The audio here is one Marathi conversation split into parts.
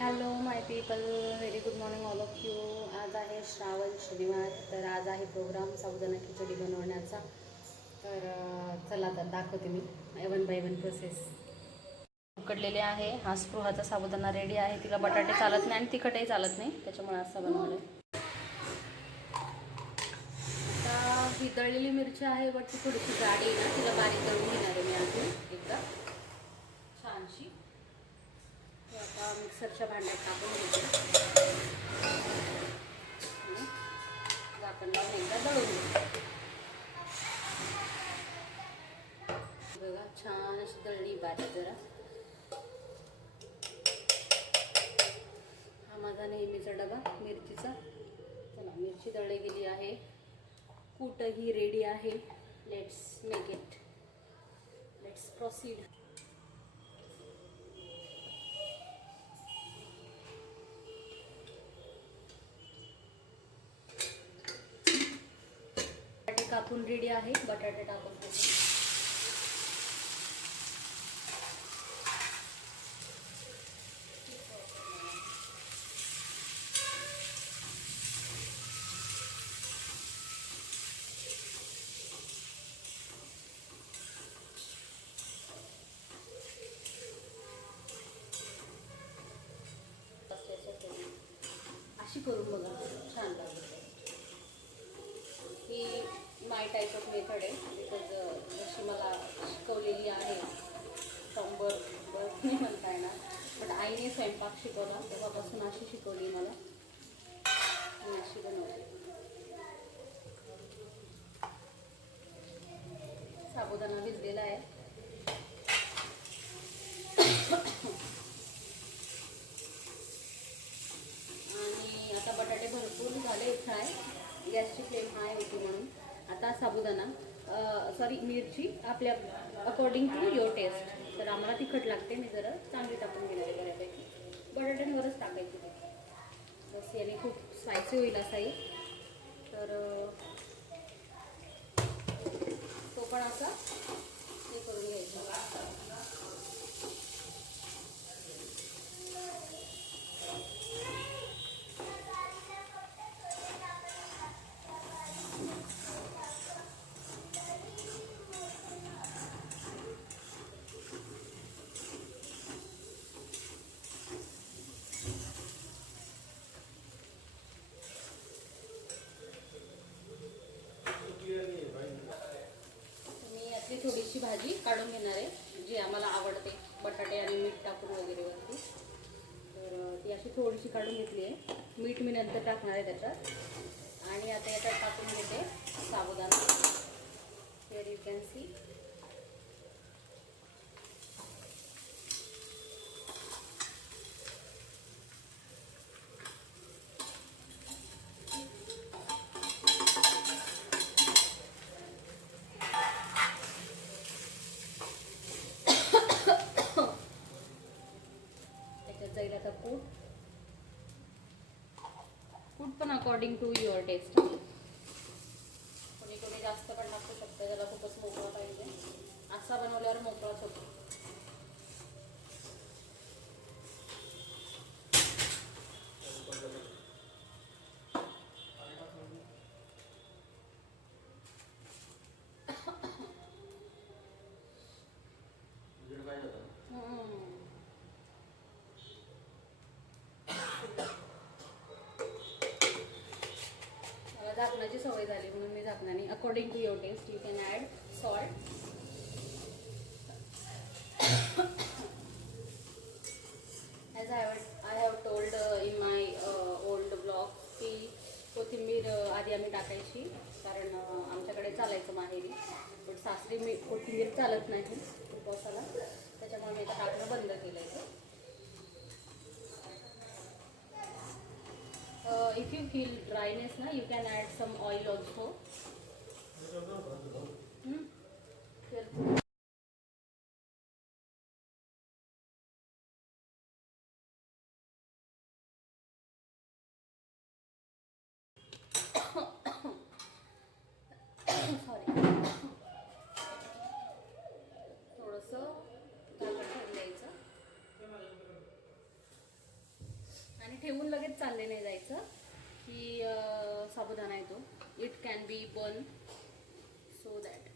Hello my people very good morning all of you आज आहे श्रावण शनिवार तर आज आहे प्रोग्राम साबुदाणा खिचडी बनवण्याचा. तर चला तर दाखवते मी. वन बाय वन प्रोसेस उकडलेले आहे. हा स्पृहाचा साबुदाणा रेडी आहे. तिला बटाटे चालत नाही आणि तिखटही चालत नाही. त्याच्यामुळे असं बनवलं आता ही दळलेली मिरची आहे. बट ती थोडीशी जाडी ना तिला बारीक करून घेणार आहे मी अजून. एकदा. छानशी. मिक्सरच्या भांड्यात टाकून घेते आणि झाकण लावून एकदा दळून घेते बघा छान अशी दळली बारीक जरा. हा माझा नेहमीचा डबा मिरचीचा. चला मिरची दळली गेली आहे. कुठंही रेडी आहे. Let's make it let's proceed बटाटे रेडी आहे बटाटे टाकून अशी करून बघा. छान लागेल माय टाईप ऑफ मेथड आहे बिकॉज जशी मला शिकवलेली आहे फ्रॉम बर्थ नाही म्हणता येणार बट आईने स्वयंपाक शिकवला तेव्हापासून अशी शिकवली मला. मी अशी बनवली साबुदाणा भिजलेला आहे आणि आता बटाटे भरपूर झाले फ्राय गॅसची फ्लेम हाय होती म्हणून आता साबुदाणा सॉरी मिरची आपल्या अकॉर्डिंग टू युअर टेस्ट तर आम्हाला तिखट लागते मी जरा चांगली टाकून घेणार आहे बऱ्यापैकी. बटाट्यांवरच टाकायची बस याने खूप स्पायसी होईल असाही. तर तो पण असा हे करून घ्यायचा मी यातली थोडीशी भाजी काढून घेणार आहे जी आम्हाला आवडते बटाटे आणि मीठ टाकून वगैरे वरती तर अं, ती अशी थोडीशी काढून घेतली आहे. मीठ मी नंतर टाकणार आहे त्याच्यात. आणि आता याच्यात टाकून घेते साबुदाणा. Here you can see according to your taste कोणी कोणी जास्त पण टाकू शकतं ज्याला खूपच मोकळा पाहिजे. असा बनवल्यावर मोकळाच होतो. घालायची सवय झाली म्हणून मी झाकणाने according to your taste you can add salt as I I have told in my old blog की कोथिंबीर uh, आधी आम्ही टाकायची कारण uh, आमच्याकडे चालायचं माहेरी. पण सासरी मी कोथिंबीर चालत नाही उपवासाला. त्याच्यामुळे मी आता टाकणं बंद केलं आहे Uh, if you feel dryness na you can add some oil also लगेच चालले नाही जायचं. की अं, साबुदाणा येतो. It can be burn so that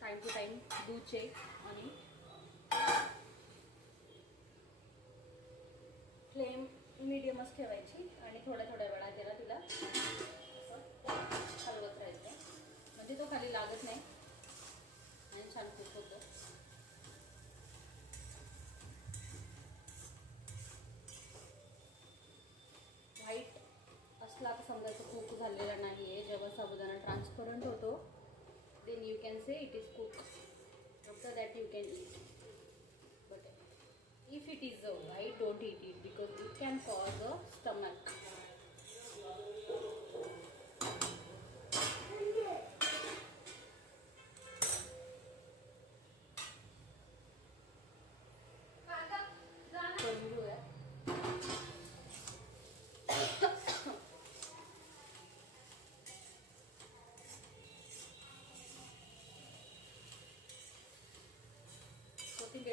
time to time do check आणि फ्लेम मिडियमच ठेवायची आणि थोड्या थोड्या वेळा त्याला तिला हलवत राहायचं. म्हणजे तो खाली लागत नाही. समजायचं कुक झालेला नाही आहे जेव्हा साबुदाणा ट्रान्सपरंट होतो then you can say it is cook after that you can it but if it is a I don't it it because it can cause a stomach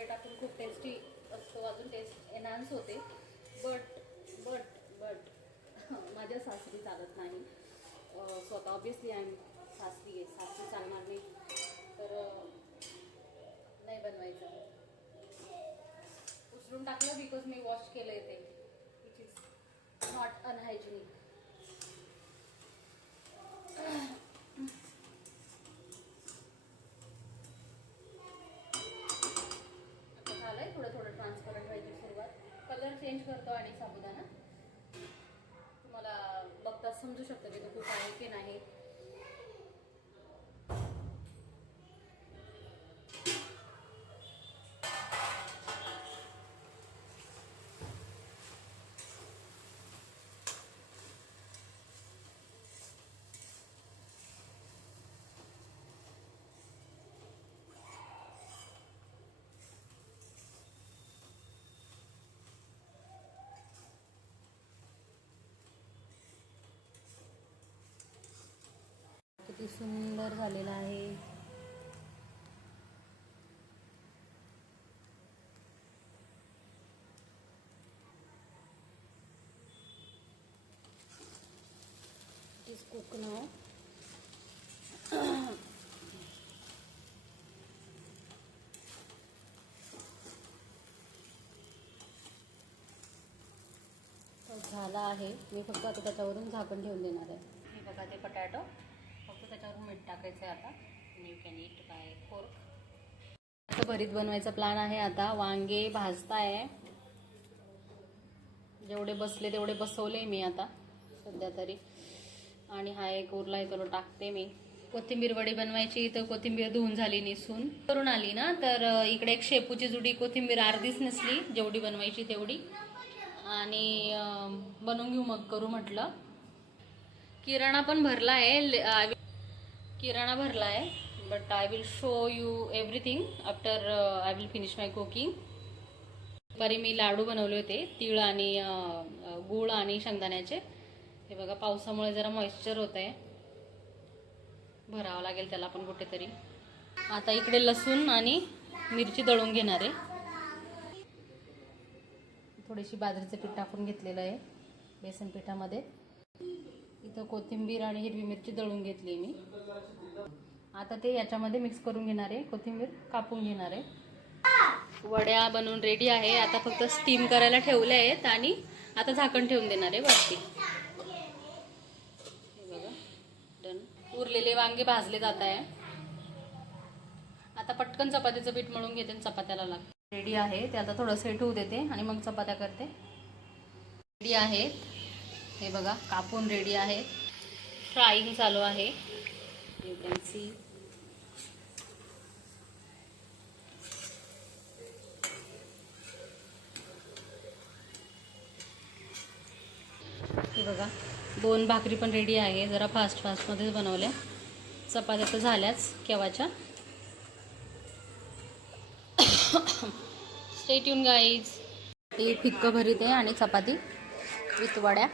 कोथिंबीर टाकून खूप टेस्टी असतो अजून टेस्ट एनहान्स होते. बट बट बट माझ्या सासरी चालत नाही. स्वतः ऑब्विसली आय एम सासरी आहे. सासरी चालणार नाही. तर नाही बनवायचं. उचलून टाकलं बिकॉज मी वॉश केलं आहे ते विच इज नॉट अनहायजेनिक आता झालंय थोडं थोडं ट्रान्सपरंट व्हायची सुरुवात कलर आहे साबुदाणा. तुम्हाला बघता समजू शकतं की तो खूप आहे की नाही. किती सुंदर झालेला आहे. It is cooked now. झाला आहे. मी फक्त आता त्याच्यावरून झाकण ठेवून देणार आहे. हे बघा ते पटॅटो त्याच्यावर मीठ टाकायचं आहे आता you can eat by fork आता भरीत बनवायचा प्लॅन आहे आता. वांगे भाजताय. जेवढे बसले तेवढे बसवले मी आता सध्या तरी. आणि हा एक उरला आहे तो टाकते मी. कोथिंबीर वडी बनवायची तर कोथिंबीर धुवून झाली निसून. करून आली ना तर इकडे एक शेपूची जुडी कोथिंबीर अर्धीच नसली जेवढी बनवायची तेवढी. आणि बनवून घेऊ मग करू म्हटलं. किराणा पण भरला आहे किराणा भरला आहे but I will show you everything after I will finish my cooking दुपारी मी लाडू बनवले होते तीळ आणि गूळ आणि शेंगदाण्याचे. हे बघा पावसामुळे जरा मॉइश्चर होत आहे भरावं लागेल त्याला पण कुठेतरी. आता इकडे लसूण आणि मिरची दळून घेणार आहे. थोडीशी बाजरीचं पीठ टाकून घेतलेलं आहे बेसन पिठामध्ये. इथं कोथिंबीर आणि हिरवी मिरची दळून घेतली मी. आता ते याच्यामध्ये मिक्स करून घेणार आहे. कोथिंबीर कापून घेणार आहे. वड्या बनवून रेडी आहे. आता फक्त स्टीम करायला ठेवल्या आहेत आणि आता झाकण ठेवून देणार आहे वरती. बघा. डन उरलेले वांगे भाजले जात आहे. आता पटकन चपातीचं पीठ मळून घेते आणि चपात्याला लागते रेडी आहे. ते आता थोडं सेट होऊ देते आणि मग चपात्या करते. रेडी आहेत. हे बघा कापून रेडी आहे. फ्राईंग चालू आहे. यू कॅन सी हे बघा दोन भाकरी पण रेडी आहे. जरा फास्ट फास्टमध्येच बनवल्या. चपात्या तर झाल्याच केव्हाच्या. स्टेट येऊन गाईज ते फिक्क भरीत आहे आणि चपाती विथ वड्या